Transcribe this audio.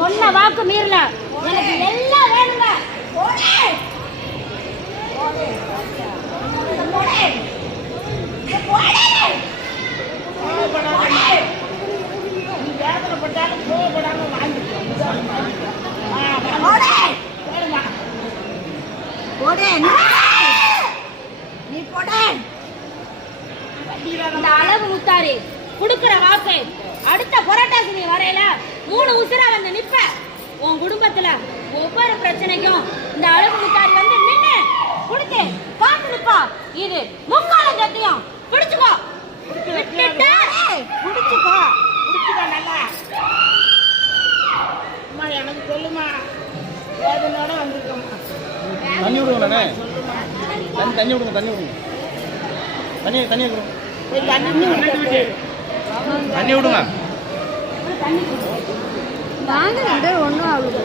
சொன்ன வாக்கு மீறல எனக்கு எல்லாம் வேணுங்க. இந்த அளவு முத்தாரு குடுக்கிற வாக்கு அடுத்த புரட்டாசி வரையில 3 உசுரா வந்து நிப்ப. உன் குடும்பத்துல ஒவ்வொரு பிரச்சனைக்கும் இந்த அளவு முத்தாரி வந்து நின்னு குடுத்து காத்து நிப்பா. இது முக்கால சத்தியம். பிடிச்சுக்கோ பிடிச்சுக்கோ நல்லா அம்மா எனக்கு சொல்லுமா. வேதனோட வந்திருக்கோம்மா. தண்ணி விடுங்க. தண்ணி விடுங்க. தண்ணி விடுங்க. தண்ணி தண்ணி விடுங்க. தண்ணி விடுங்க. வாங்க ஒன்றும் அவ்வளோ